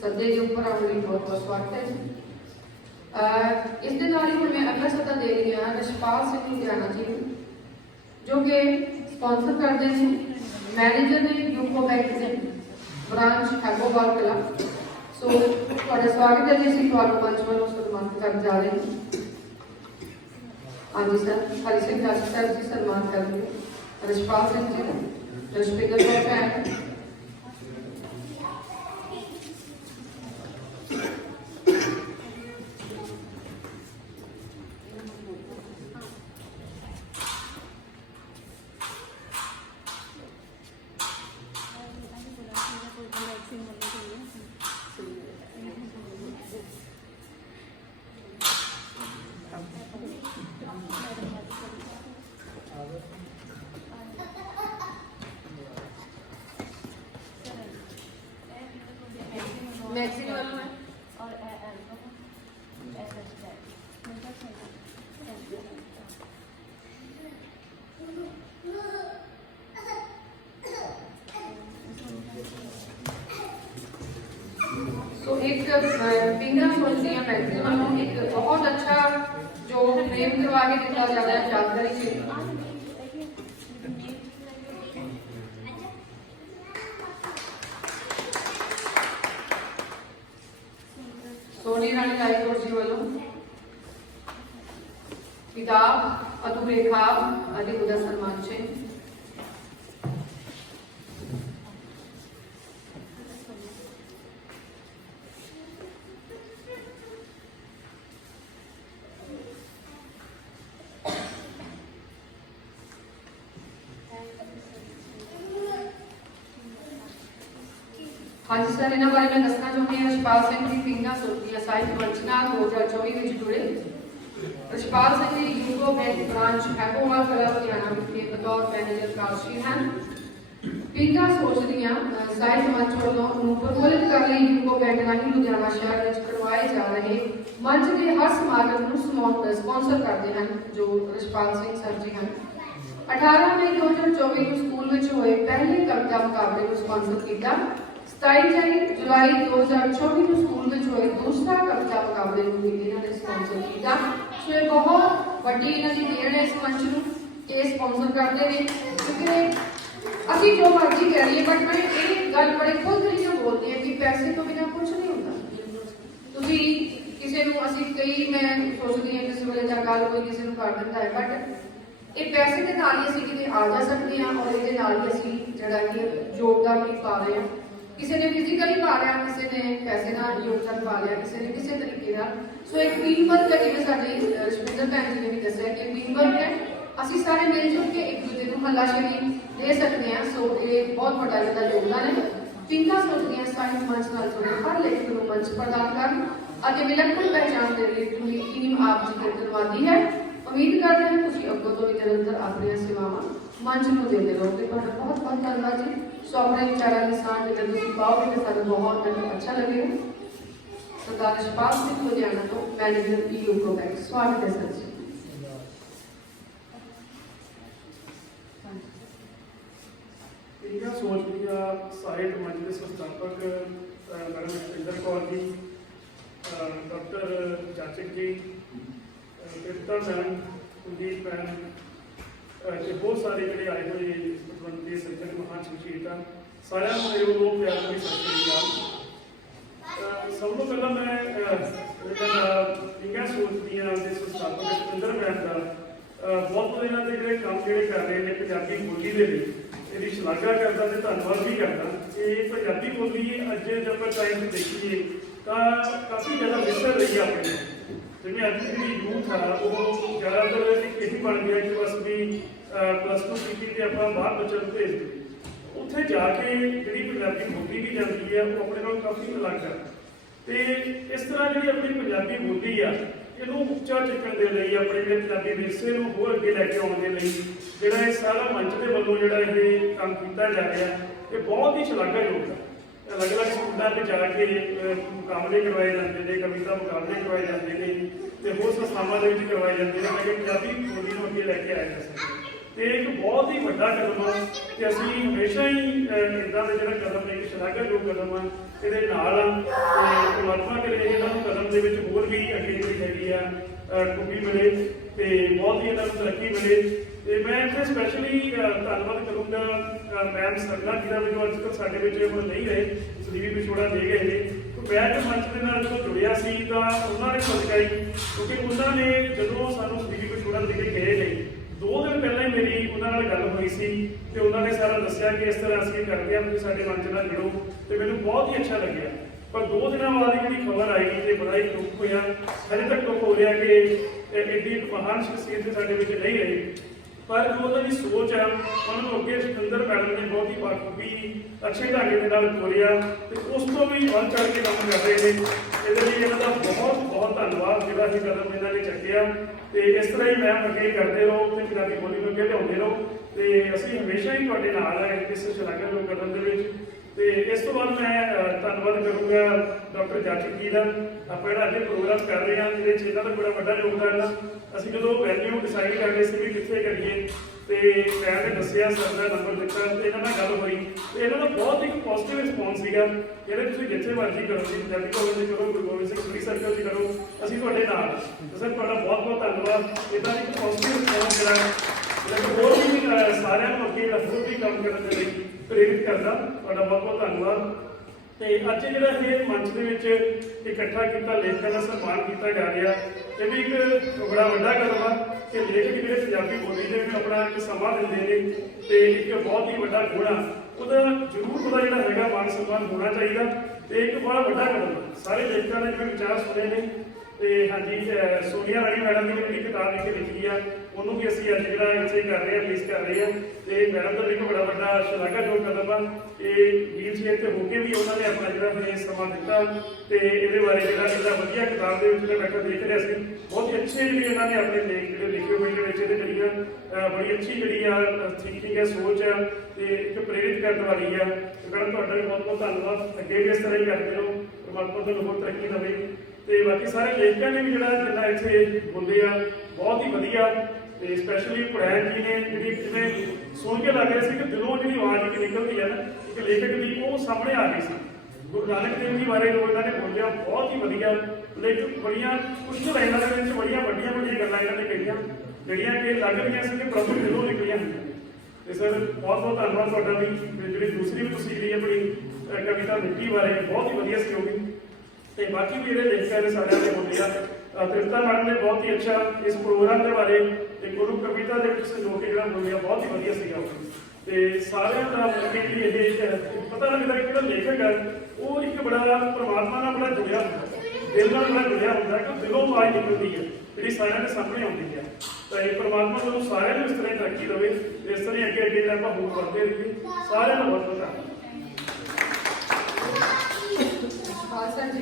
ਸੱਦੇ ਦੇ ਉੱਪਰ ਆਉਣ ਲਈ ਬਹੁਤ ਬਹੁਤ ਸਵਾਗਤ ਹੈ ਜੀ ਅਹ ਇਸ ਦੇ ਨਾਲ ਹੀ ਹੁਣ ਮੈਂ ਅਗਲਾ ਸੱਦਾ ਦੇ ਰਹੀ ਹਾਂ ਰਸ਼ਪਾਲ ਸਿੰਘ ਲੁਧਿਆਣਾ ਜੀ ਨੂੰ ਜੋ ਕਿ ਸਪਾਂਸਰ ਕਰਦੇ ਨੇ ਮੈਨੇਜਰ ਨੇ ਯੂਕੋ ਬੈਂਕ ਦੇ ਬ੍ਰਾਂਚ ਹੈਗੋਵਾਲ ਕਲਾ ਸੋ ਤੁਹਾਡਾ ਸਵਾਗਤ ਹੈ ਜੀ, ਅਸੀਂ ਤੁਹਾਨੂੰ ਮੰਚ ਵੱਲੋਂ ਸਨਮਾਨਿਤ ਕਰਨ ਜਾ ਰਹੇ ਹਾਂ। ਹਾਂਜੀ ਸਰ, ਹਰੀ ਸਿੰਘ ਦਾਸ ਸਰ ਜੀ ਸਨਮਾਨ ਕਰਨਗੇ ਰਸ਼ਪਾਲ ਸਿੰਘ ਜੀ ਦਾ ਜੋ ਸਪੀਕਰ ਸਾਹਿਬ। वैक्सीन तो एक फिंगर खोलती है मैक्सिमम एक बहुत अच्छा जो नेम करवा के कितना ज़्यादा जानकारी चाहिए। કિતાબ અતુરેખાબ આદિ બધા સન્માન છે ਹਾਂਜੀ ਸਰ, ਇਹਨਾਂ ਬਾਰੇ ਮੈਂ ਦੱਸਣਾ ਚਾਹੁੰਦੀ ਹਾਂ ਸ਼ਪਾਲ ਸਿੰਘ ਦੀ ਸਿੰਘਾਂ ਸੁਰਤੀਆ ਸਾਹਿਤ ਵਰਚਨਾ 2024 ਵਿੱਚ ਜੁੜੇ। ਰਸ਼ਪਾਲ ਸਿੰਘ ਜੀ ਯੂਗੋ ਬੈਂਕ ਬ੍ਰਾਂਚ ਹੈਪੋਵਾਲ ਕਲਾ ਲੁਧਿਆਣਾ ਵਿਖੇ ਬਤੌਰ ਮੈਨੇਜਰ ਕਾਰਜਸ਼ੀਲ ਹਨ ਪਿੰਗਾ ਸੋਚਦੀਆਂ ਅਹ, ਸਾਹਿਤ ਮੰਚ ਵੱਲੋਂ ਨੂੰ ਪ੍ਰਫੁੱਲਿਤ ਕਰਨ ਲਈ ਯੂਗੋ ਬੈਂਕ ਰਾਹੀਂ ਲੁਧਿਆਣਾ ਸ਼ਹਿਰ ਵਿੱਚ ਕਰਵਾਏ ਜਾ ਰਹੇ ਮੰਚ ਦੇ ਹਰ ਸਮਾਗਮ ਨੂੰ ਸਮੌ- ਸਪਾਂਸਰ ਕਰਦੇ ਹਨ ਜੋ ਰਸ਼ਪਾਲ ਸਿੰਘ ਸਰ ਜੀ ਹਨ 18 ਮਈ 2024 ਨੂੰ ਸਕੂਲ ਵਿੱਚ ਹੋਏ ਪਹਿਲੇ ਕਵਿਤਾ ਮੁਕਾਬਲੇ ਨੂੰ ਸਪਾਂਸਰ ਕੀਤਾ 27 ਜੁਲਾਈ ਜੁਲਾਈ 2024 ਨੂੰ ਸਕੂਲ ਵਿੱਚ ਹੋਏ ਦੂਸਰਾ ਕਵਿਤਾ ਮੁਕਾਬਲੇ ਨੂੰ ਵੀ ਇਹਨਾਂ ਨੇ ਸਪਾਂਸਰ ਕੀਤਾ ਸੋ ਬਹੁਤ ਵੱਡੀ ਇਹਨਾਂ ਦੀ ਦੇਣ ਹੈ ਇਸ ਮੰਚ ਨੂੰ ਕਿ ਇਹ ਸਪਾਂਸਰ ਕਰਦੇ ਨੇ, ਕਿਉਂਕਿ ਅਸੀਂ ਜੋ ਮਰਜ਼ੀ ਕਹਿ ਲਈਏ ਬਟ ਮੈਂ ਇਹ ਗੱਲ ਬੜੇ ਖੁੱਲ੍ਹ ਤਰੀਕੇ ਨਾਲ ਬੋਲਦੀ ਹਾਂ ਕਿ ਪੈਸੇ ਤੋਂ ਬਿਨਾਂ ਕੁਝ ਨਹੀਂ ਹੁੰਦਾ। ਤੁਸੀਂ ਕਿਸੇ ਨੂੰ ਅਸੀਂ ਕਈ, ਮੈਂ ਸੋਚਦੀ ਹਾਂ ਕਿਸੇ ਵੇਲੇ ਜਾਂ ਗੱਲ ਕੋਈ ਕਿਸੇ ਨੂੰ ਕਰ ਦਿੰਦਾ ਹੈ ਬਟ ਇਹ ਪੈਸੇ ਦੇ ਨਾਲ ਹੀ ਅਸੀਂ ਕਿਤੇ ਆ ਜਾ ਸਕਦੇ ਹਾਂ ਔਰ ਇਹਦੇ ਨਾਲ ਹੀ ਅਸੀਂ ਜਿਹੜਾ ਕਿ ਯੋਗਦਾਨ ਵੀ ਪਾ ਰਹੇ ਹਾਂ। ਕਿਸੇ ਨੇ ਫਿਜ਼ੀਕਲੀ ਪਾ ਲਿਆ ਕਿਸੇ ਨੇ ਪੈਸੇ ਨਾਲ ਯੋਗਦਾਨ ਪਾ ਲਿਆ ਕਿਸੇ ਨੇ ਕਿਸੇ ਤਰੀਕੇ ਨਾਲ। ਸੋ ਇੱਕ ਟੀਮ ਵਰਕ ਹੈ ਜਿਵੇਂ ਸਾਡੀ ਅਹ, ਭੈਣ ਜੀ ਨੇ ਵੀ ਦੱਸਿਆ ਕਿ ਟੀਮ ਵਰਕ ਹੈ। ਅਸੀਂ ਸਾਰੇ ਮਿਲ ਜੁਲ ਕੇ ਇੱਕ ਦੂਜੇ ਨੂੰ ਹੱਲਾਸ਼ੇਰੀ ਦੇ ਸਕਦੇ ਹਾਂ। ਸੋ ਇਹ ਬਹੁਤ ਵੱਡਾ ਜਿਹੜਾ ਯੋਗਦਾਨ ਹੈ। ਪਿੰਗਾ ਸੋਚਦੀਆਂ ਸਾਇੰਸ ਮੰਚ ਨਾਲ ਜੁੜੇ ਹਰ ਲੇਖਕ ਨੂੰ ਮੰਚ ਪ੍ਰਦਾਨ ਕਰਨ ਅਤੇ ਵਿਲੱਖਣ ਪਹਿਚਾਣ ਦੇ ਲਈ ਪੂਰੀ ਟੀਮ ਆਪ ਜੀ ਦੇ ਧੰਨਵਾਦੀ ਹੈ। ਉਮੀਦ ਕਰਦੇ ਹਾਂ ਤੁਸੀਂ ਅੱਗੋਂ ਤੋਂ ਵੀ ਨਿਰੰਤਰ ਆਪਣੀਆਂ ਸੇਵਾਵਾਂ ਮੰਚ ਨੂੰ ਦਿੰਦੇ ਰਹੋ ਰਹੋਗੇ। ਤੁਹਾਡਾ ਬਹੁਤ ਬਹੁਤ ਧੰਨਵਾਦ ਜੀ। ਸੋ ਆਪਣੇ ਵਿਚਾਰਾਂ ਦੇ ਸਾਥ ਜਦੋਂ ਤੁਸੀਂ ਪਾਓਗੇ ਤਾਂ ਸਾਨੂੰ ਬਹੁਤ ਮੈਨੂੰ ਅੱਛਾ ਲੱਗੇਗਾ ਸਰਦਾਰ ਰਸ਼ਪਾਲ ਸਿੰਘ ਲੁਧਿਆਣਾ ਤੋਂ ਮੈਨੇਜਰ ਈਯੂ ਕੋ ਬੈਂਕ ਸਵਾਗਤ ਹੈ ਸਰ ਜੀ ਇਹਨਾਂ ਸੋਚ ਦੀਆਂ ਸਾਹਿਤ ਮੰਚ ਦੇ ਸੰਸਥਾਪਕ ਅਹ, ਮੈਡਮ ਰਵਿੰਦਰ ਕੌਰ ਜੀ ਅਹ, ਡਾਕਟਰ ਜਾਚਕ ਜੀ ਪਿੰਤਾ ਮੈਮ ਕੁਲਦੀਪ ਮੈਮ ਅਹ, ਤੇ ਬਹੁਤ ਸਾਰੇ ਜਿਹੜੇ ਆਏ ਹੋਏ ਪਤਵੰਤੇ ਸੱਜਣ ਮਹਾਨ ਸ਼ਖਸੀਅਤਾਂ ਸਾਰਿਆਂ ਨੂੰ ਮੇਰੇ ਵੱਲੋਂ ਪਿਆਰ ਭਰੀ ਸਤਿ ਸ਼੍ਰੀ ਅਕਾਲ। ਸਭ ਤੋਂ ਪਹਿਲਾਂ ਮੈਂ ਅਹ, ਸੋਚਦੀਆਂ ਦੇ ਸੰਸਥਾਪਕ ਰਵਿੰਦਰ ਮੈਮ ਦਾ। ਬਹੁਤ ਬਹੁਤ ਇਹਨਾਂ ਦੇ ਜਿਹੜੇ ਕੰਮ ਜਿਹੜੇ ਕਰ ਰਹੇ ਨੇ ਪੰਜਾਬੀ ਬੋਲੀ ਦੇ ਲਈ ਇਹਦੀ ਸ਼ਲਾਘਾ ਕਰਦਾ ਤੇ ਧੰਨਵਾਦ ਵੀ ਕਰਦਾ। ਇਹ ਪੰਜਾਬੀ ਬੋਲੀ ਅੱਜ ਜੇ ਆਪਾਂ ਟਾਈਮ ਦੇਖੀਏ ਤਾਂ ਕਾਫੀ ਜ਼ਿਆਦਾ ਵਿਸਰ ਰਹੀ ਆਪਣੇ। ਜਿਵੇਂ ਅੱਜ ਦੀ ਯੂਥ ਆ ਉਹ ਜ਼ਿਆਦਾਤਰ ਇਹੀ ਬਣ ਗਿਆ ਕਿ ਬਸ ਵੀ ਪਲੱਸ 2 ਕੀਤੀ ਤੇ ਆਪਾਂ ਬਾਹਰ ਬੱਚਿਆਂ ਨੂੰ ਭੇਜ ਦਈਏ। ਉੱਥੇ ਜਾ ਕੇ ਜਿਹੜੀ ਪੰਜਾਬੀ ਬੋਲੀ ਵੀ ਜਾਂਦੀ ਹੈ, ਉਹ ਆਪਣੇ ਨਾਲ ਕਾਫੀ ਅਲੱਗ ਹੈ। ਤੇ ਇਸ ਤਰ੍ਹਾਂ ਜਿਹੜੀ ਆਪਣੀ ਪੰਜਾਬੀ ਬੋਲੀ ਆ, ਇਹਨੂੰ ਉੱਚਾ ਚੁੱਕਣ ਦੇ ਲਈ, ਆਪਣੇ ਜਿਹੜੇ ਪੰਜਾਬੀ ਵਿਰਸੇ ਨੂੰ ਹੋਰ ਅੱਗੇ ਲੈ ਕੇ ਆਉਣ ਦੇ ਲਈ, ਜਿਹੜਾ ਇਹ ਸਾਰਾ ਮੰਚ ਦੇ ਵੱਲੋਂ ਜਿਹੜਾ ਇਹ ਕੰਮ ਕੀਤਾ ਜਾ ਰਿਹਾ, ਇਹ ਬਹੁਤ ਹੀ ਸ਼ਲਾਘਾਯੋਗ ਹੈ ਅਲੱਗ-ਅਲੱਗ ਸਕੂਲਾਂ ਤੇ ਜਾ ਕੇ ਅਹ, ਮੁਕਾਬਲੇ ਕਰਵਾਏ ਜਾਂਦੇ ਨੇ ਕਵਿਤਾ ਮੁਕਾਬਲੇ ਕਰਵਾਏ ਜਾਂਦੇ ਨੇ ਤੇ ਹੋਰ ਸੰਸਥਾਵਾਂ ਦੇ ਵਿੱਚ ਕਰਵਾਏ ਜਾਂਦੇ ਨੇ ਤਾਂ ਕਿ ਪੰਜਾਬੀ ਬੋਲੀ ਨੂੰ ਅੱਗੇ ਲੈ ਕੇ ਆਇਆ ਜਾ ਸਕੇ ਤੇ ਇੱਕ ਬਹੁਤ ਹੀ ਵੱਡਾ ਕਦਮ ਆ ਤੇ ਅਸੀਂ ਹਮੇਸ਼ਾ ਹੀ ਇਦਾਂ ਦਾ ਜਿਹੜਾ ਕਦਮ ਹੈ ਇੱਕ ਸ਼ਲਾਘਾਯੋਗ ਕਦਮ ਆ ਇਹਦੇ ਨਾਲ ਆ। ਤੇ ਪਰਮਾਤਮਾ ਕਰੇ ਇਹਨਾਂ ਨੂੰ ਕਦਮ ਦੇ ਵਿੱਚ ਹੋਰ ਵੀ ਅੱਗੇ ਜਿਹੜੀ ਹੈਗੀ ਆ ਅਹ ਖੂਬੀ ਮਿਲੇ ਤੇ ਬਹੁਤ ਹੀ ਇਹਨਾਂ ਨੂੰ ਤਰੱਕੀ ਮਿਲੇ। ਤੇ ਮੈਂ ਇੱਥੇ ਸਪੈਸ਼ਲੀ ਧੰਨਵਾਦ ਕਰੂੰਗਾ ਮੈਮ ਸਰਨਾ ਜੀ ਦਾ ਵੀ ਅੱਜ ਤੱਕ ਸਾਡੇ ਵਿੱਚ ਹੁਣ ਨਹੀਂ ਰਹੇ ਸਦੀਵੀ ਵਿਛੋੜਾ ਦੇ ਗਏ ਨੇ। ਮੈਂ ਤੇ ਮੰਚ ਦੇ ਨਾਲ ਜਦੋਂ ਜੁੜਿਆ ਸੀ ਤਾਂ ਉਹਨਾਂ ਨੇ ਸੋਚਿਆ ਕਿਉਂਕਿ ਉਹਨਾਂ ਨੇ ਜਦੋਂ ਸਾਨੂੰ ਸਦੀਵੀ ਵਿਛੋੜਾ ਦੇ ਕੇ ਗਏ ਨੇ, ਦੋ ਦਿਨ ਪਹਿਲਾਂ ਹੀ ਮੇਰੀ ਉਹਨਾਂ ਨਾਲ ਗੱਲ ਹੋਈ ਸੀ ਤੇ ਉਹਨਾਂ ਨੇ ਸਾਰਾ ਦੱਸਿਆ ਕਿ ਇਸ ਤਰ੍ਹਾਂ ਅਸੀਂ ਕਰਦੇ ਹਾਂ ਤੁਸੀਂ ਸਾਡੇ ਮੰਚ ਨਾਲ ਜੁੜੋ ਤੇ ਮੈਨੂੰ ਬਹੁਤ ਹੀ ਅੱਛਾ ਲੱਗਿਆ। ਪਰ ਦੋ ਦਿਨਾਂ ਬਾਅਦ ਹੀ ਜਿਹੜੀ ਖਬਰ ਆਈ ਤੇ ਬੜਾ ਹੀ ਦੁੱਖ ਹੋਇਆ। ਹਜੇ ਤੱਕ ਦੁੱਖ ਹੋ ਰਿਹਾ ਕਿ ਇਹ ਐਡੀ ਇੱਕ ਮਹਾਨ ਸ਼ਖਸੀਅਤ ਸਾਡੇ ਵਿੱਚ ਨਹੀਂ ਰਹੀ। ਪਰ ਜੋ ਉਹਨਾਂ ਦੀ ਸੋਚ ਹੈ ਉਹਨਾਂ ਨੂੰ ਅੱਗੇ ਸਿਕੰਦਰ ਮੈਡਮ ਨੇ ਬਹੁਤ ਹੀ ਬਾਖੂਬੀ ਅੱਛੇ ਢੰਗ ਦੇ ਨਾਲ ਤੋਰਿਆ ਤੇ ਉਸ ਤੋਂ ਵੀ ਵੱਧ ਚੜ ਕੇ ਕੰਮ ਕਰ ਰਹੇ ਨੇ। ਇਹਦੇ ਲਈ ਇਹਨਾਂ ਦਾ ਬਹੁਤ ਬਹੁਤ ਧੰਨਵਾਦ। ਜਿਹੜਾ ਇਹ ਕਦਮ ਇਹਨਾਂ ਨੇ ਚੱਕਿਆ ਤੇ ਇਸ ਤਰ੍ਹਾਂ ਹੀ ਮੈਂ ਅੱਗੇ ਕਰਦੇ ਰਹੋ ਤੇ ਪੰਜਾਬੀ ਬੋਲੀ ਨੂੰ ਅੱਗੇ ਲਿਆਉਂਦੇ ਰਹੋ ਤੇ ਅਸੀਂ ਹਮੇਸ਼ਾ ਹੀ ਤੁਹਾਡੇ ਨਾਲ ਹੈ ਇਸ ਸ਼ਲਾਘਾ ਕਦਮ ਦੇ ਵਿੱਚ। ਤੇ ਇਸ ਤੋਂ ਬਾਅਦ ਮੈਂ ਧੰਨਵਾਦ ਕਰੂੰਗਾ ਡਾਕਟਰ ਜਾਚਕ ਜੀ ਦਾ। ਆਪਾਂ ਜਿਹੜਾ ਅੱਜ ਪ੍ਰੋਗਰਾਮ ਕਰ ਰਹੇ ਹਾਂ ਜਿਹਦੇ 'ਚ ਇਹਨਾਂ ਦਾ ਬੜਾ ਵੱਡਾ ਯੋਗਦਾਨ ਆ। ਅਸੀਂ ਜਦੋਂ ਵੈਲਿਊ ਡਿਸਾਈਡ ਕਰਦੇ ਸੀ ਵੀ ਕਿੱਥੇ ਕਰੀਏ, ਤੇ ਮੈਂ ਨੇ ਦੱਸਿਆ ਸਰ ਦਾ ਨੰਬਰ ਦਿੱਤਾ ਤੇ ਇਹਨਾਂ ਨਾਲ ਗੱਲ ਹੋਈ। ਤੇ ਇਹਨਾਂ ਦਾ ਬਹੁਤ ਇੱਕ ਪੋਜ਼ਿਟਿਵ ਰਿਸਪੌਂਸ ਸੀਗਾ। ਕਹਿੰਦੇ ਤੁਸੀਂ ਜਿੱਥੇ ਮਰਜ਼ੀ ਕਰੋ ਜੀ ਪੰਜਾਬੀ ਕਾਲਜ ਦੇ ਕਰੋ, ਗੁਰੂ ਗੋਬਿੰਦ ਸਿੰਘ ਸਟੱਡੀ ਸਰਕਲ ਦੀ ਕਰੋ, ਅਸੀਂ ਤੁਹਾਡੇ ਨਾਲ ਸਰ, ਤੁਹਾਡਾ ਬਹੁਤ ਬਹੁਤ ਧੰਨਵਾਦ। ਇਦਾਂ ਇੱਕ ਪੋਜ਼ਿਟਿਵ ਰਿਸਪੌਂਸ ਜਿਹੜਾ ਹੋਰ ਵੀ ਸਾਰਿਆਂ ਨੂੰ ਅੱਗੇ ਹੋਰ ਵੀ ਕੰਮ ਕਰਨ ਦੇ ਲਈ। ਪ੍ਰੇਰਿਤ ਕਰਦਾ। ਤੁਹਾਡਾ ਬਹੁਤ ਬਹੁਤ ਧੰਨਵਾਦ। ਤੇ ਅੱਜ ਜਿਹੜਾ ਇਹ ਮੰਚ ਦੇ ਵਿੱਚ ਇਕੱਠਾ ਕੀਤਾ, ਲੇਖਕਾਂ ਦਾ ਸਨਮਾਨ ਕੀਤਾ ਜਾ ਰਿਹਾ, ਇਹ ਵੀ ਇੱਕ ਬੜਾ ਵੱਡਾ ਕਦਮ ਆ ਕਿ ਲੇਖਕ ਜਿਹੜੇ ਪੰਜਾਬੀ ਬੋਲੀ ਦੇ ਵਿੱਚ ਆਪਣਾ ਇੱਕ ਸਮਾਂ ਦਿੰਦੇ ਨੇ ਤੇ ਇੱਕ ਬਹੁਤ ਹੀ ਵੱਡਾ ਗੁਣ ਆ। ਉਹਦਾ ਜ਼ਰੂਰ ਉਹਦਾ ਜਿਹੜਾ ਹੈਗਾ ਮਾਨ ਸਨਮਾਨ ਹੋਣਾ ਚਾਹੀਦਾ ਤੇ ਇੱਕ ਬੜਾ ਵੱਡਾ ਕਦਮ ਆ। ਸਾਰੇ ਲੇਖਕਾਂ ਨੇ ਜਿਹੜੇ ਵਿਚਾਰ ਸੁਣੇ ਨੇ। ਤੇ ਹਾਂਜੀ ਸੋਨੀਆ ਰਾਣੀ ਮੈਡਮ ਨੇ ਜਿਹੜੀ ਕਿਤਾਬ ਲਿਖ ਕੇ ਲਿਖੀ ਆ, ਉਹਨੂੰ ਵੀ ਅਸੀਂ ਅੱਜ ਜਿਹੜਾ ਇੱਥੇ ਕਰ ਰਹੇ ਆ ਰਿਲੀਜ਼ ਕਰ ਰਹੇ ਆ। ਤੇ ਮੈਡਮ ਦਾ ਵੀ ਇੱਕ ਬੜਾ ਵੱਡਾ ਸ਼ਲਾਘਾਯੋਗ ਕਦਮ ਆ ਇਹ ਵੀਰ ਜੀ 'ਤੇ ਹੋ ਕੇ ਵੀ ਉਹਨਾਂ ਨੇ ਆਪਣਾ ਜਿਹੜਾ ਇਹ ਸਮਾਂ ਦਿੱਤਾ ਤੇ ਇਹਦੇ ਬਾਰੇ ਜਿਹੜਾ ਇਹਦਾ ਵਧੀਆ ਕਿਤਾਬ ਦੇ ਵਿੱਚ ਮੈਂ ਬੈਠਾ ਦੇਖ ਰਿਹਾ ਸੀ, ਬਹੁਤ ਹੀ ਅੱਛੇ ਜਿਹੜੇ ਉਹਨਾਂ ਨੇ ਆਪਣੇ ਲੇਖ ਜਿਹੜੇ ਲਿਖੇ ਹੋਏ ਨੇ, ਵਿੱਚ ਇਹਦੇ ਜਿਹੜੀਆਂ ਆ ਬੜੀ ਅੱਛੀ ਜਿਹੜੀ ਆ ਥਿੰਕਿੰਗ ਹੈ ਸੋਚ ਆ ਤੇ ਇੱਕ ਪ੍ਰੇਰਿਤ ਕਰਨ ਵਾਲੀ ਆ। ਮੈਡਮ, ਤੁਹਾਡਾ ਵੀ ਬਹੁਤ ਬਹੁਤ ਧੰਨਵਾਦ। ਅੱਗੇ ਵੀ ਇਸ ਤਰ੍ਹਾਂ ਹੀ ਕਰਦੇ ਰਹੋ। ਪਰਮਾਤਮਾ ਤੁਹਾਨੂੰ ਹੋਰ ਤਰੱਕੀ ਦੇਵੇ। ਤੇ ਬਾਕੀ ਸਾਰੇ ਲੇਖਕਾਂ ਨੇ ਵੀ ਜਿਹੜਾ ਜਿੰਨਾ ਇੱਥੇ ਬੋਲੇ ਆ, ਬਹੁਤ ਹੀ ਵਧੀਆ। ਤੇ ਸਪੈਸ਼ਲੀ ਪੁਰਾਣ ਜੀ ਨੇ ਜਿਹੜੀ ਜਿਵੇਂ ਸੁਣ ਕੇ ਲੱਗ ਰਿਹਾ ਸੀ ਕਿ ਦਿਲੋਂ ਜਿਹੜੀ ਆਵਾਜ਼ ਨਿਕਲਦੀ ਹੈ ਨਾ, ਇੱਕ ਲੇਖਕ ਦੀ, ਉਹ ਸਾਹਮਣੇ ਆ ਗਈ ਸੀ। ਗੁਰੂ ਨਾਨਕ ਦੇਵ ਜੀ ਬਾਰੇ ਜੋ ਇਹਨਾਂ ਨੇ ਬੋਲਿਆ, ਬਹੁਤ ਹੀ ਵਧੀਆ। ਲੇਕਿਨ ਬੜੀਆਂ ਕੁਝ ਲਾਈਨਾਂ ਦੇ ਵਿੱਚ, ਬੜੀਆਂ ਵੱਡੀਆਂ ਵੱਡੀਆਂ ਗੱਲਾਂ ਇਹਨਾਂ ਨੇ ਕਹੀਆਂ, ਜਿਹੜੀਆਂ ਕਿ ਲੱਗ ਰਹੀਆਂ ਸੀ ਕਿ ਪ੍ਰਭੂ ਦਿਲੋਂ ਨਿਕਲੀਆਂ। ਹੋਈਆਂ ਤੇ ਸਰ ਬਹੁਤ ਬਹੁਤ ਧੰਨਵਾਦ ਤੁਹਾਡਾ ਵੀ ਜਿਹੜੀ ਦੂਸਰੀ ਵੀ ਤੁਸੀਂ ਜਿਹੜੀ ਆਪਣੀ ਕਵਿਤਾ ਮਿੱਟੀ ਬਾਰੇ, ਬਹੁਤ ਹੀ ਵਧੀਆ ਸੀ ਉਹ ਤੇ ਬਾਕੀ ਵੀ ਜਿਹੜੇ ਲੇਖਕਾਂ ਨੇ ਸਾਰਿਆਂ ਨੇ ਬੋਲਿਆ ਅਹ, ਤ੍ਰਿਪਤਾ ਮੈਡਮ ਨੇ ਬਹੁਤ ਹੀ ਅੱਛਾ ਇਸ ਪ੍ਰੋਗਰਾਮ ਦੇ ਬਾਰੇ ਤੇ ਗੁਰੂ ਕਵਿਤਾ ਦੇ ਵਿੱਚ ਸੰਜੋਗ ਕੇ ਜਿਹੜਾ ਬੋਲਿਆ ਬਹੁਤ ਹੀ ਵਧੀਆ ਸੀਗਾ ਤੇ ਸਾਰਿਆਂ ਦਾ ਮਿਲ ਕੇ ਇਹ ਪਤਾ ਲੱਗਦਾ ਕਿ ਜਿਹੜਾ ਲੇਖਕ ਹੈ ਉਹ ਇੱਕ ਬੜਾ ਪਰਮਾਤਮਾ ਨਾਲ ਬੜਾ ਜੁੜਿਆ ਹੁੰਦਾ ਦਿਲ ਨਾਲ ਬੜਾ ਜੁੜਿਆ ਹੁੰਦਾ ਕਿ ਦਿਲੋਂ ਆਵਾਜ਼ ਨਿਕਲਦੀ ਹੈ ਜਿਹੜੀ ਸਾਰਿਆਂ ਦੇ ਸਾਹਮਣੇ ਆਉਂਦੀ ਹੈ ਤਾਂ ਇਹ ਪਰਮਾਤਮਾ ਨੂੰ ਸਾਰਿਆਂ ਨੂੰ ਇਸ ਤਰ੍ਹਾਂ ਤਰੱਕੀ ਦੇਵੇ ਇਸ ਤਰ੍ਹਾਂ ਹੀ ਅੱਗੇ ਅੱਗੇ ਆਪਾਂ ਹੋਰ ਵਧਦੇ ਰਹੀਏ। ਸਾਰਿਆਂ ਨੂੰ ਬਹੁਤ ਬਹੁਤ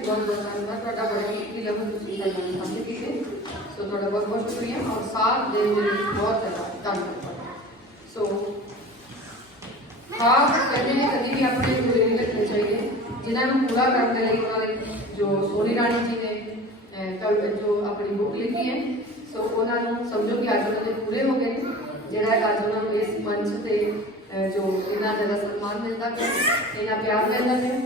ਖਾਲਸਾ ਜੀ ਬਹੁਤ ਬਹੁਤ ਧੰਨਵਾਦ ਤੁਹਾਡਾ ਬੜਾ ਹੀ ਲਗਨ ਤੁਸੀਂ ਸਾਡੀ ਸਾਹਮਣੇ ਕੀਤੇ ਸੋ ਤੁਹਾਡਾ ਬਹੁਤ ਬਹੁਤ ਸ਼ੁਕਰੀਆ ਔਰ ਸਾਥ ਦੇਣ ਦੇ ਲਈ ਬਹੁਤ ਜ਼ਿਆਦਾ ਧੰਨਵਾਦ ਸੋ ਹਾਂ ਕਹਿੰਦੇ ਨੇ ਕਦੀ ਵੀ ਆਪਣੇ ਗੁਰੂ ਨਹੀਂ ਰੱਖਣੇ ਚਾਹੀਦੇ ਜਿਨ੍ਹਾਂ ਨੂੰ ਪੂਰਾ ਕਰਨ ਦੇ ਲਈ ਉਹਨਾਂ ਦੇ ਜੋ ਸੋਨੀ ਰਾਣੀ ਜੀ ਨੇ ਅਹ, ਕਵ- ਜੋ ਆਪਣੀ ਬੁੱਕ ਲਿਖੀ ਹੈ ਸੋ ਉਹਨਾਂ ਨੂੰ ਸਮਝੋ ਕਿ ਅੱਜ ਉਹਨਾਂ ਦੇ ਪੂਰੇ ਹੋ ਗਏ ਨੇ। ਜਿਹੜਾ ਅੱਜ ਉਹਨਾਂ ਨੂੰ ਇਸ ਮੰਚ ਤੇ ਅਹ, ਜੋ ਇਹਨਾਂ ਦਾ ਸਨਮਾਨ ਮਿਲਦਾ ਹੈ ਇਹਨਾਂ ਪਿਆਰ ਮਿਲਦਾ ਹੈ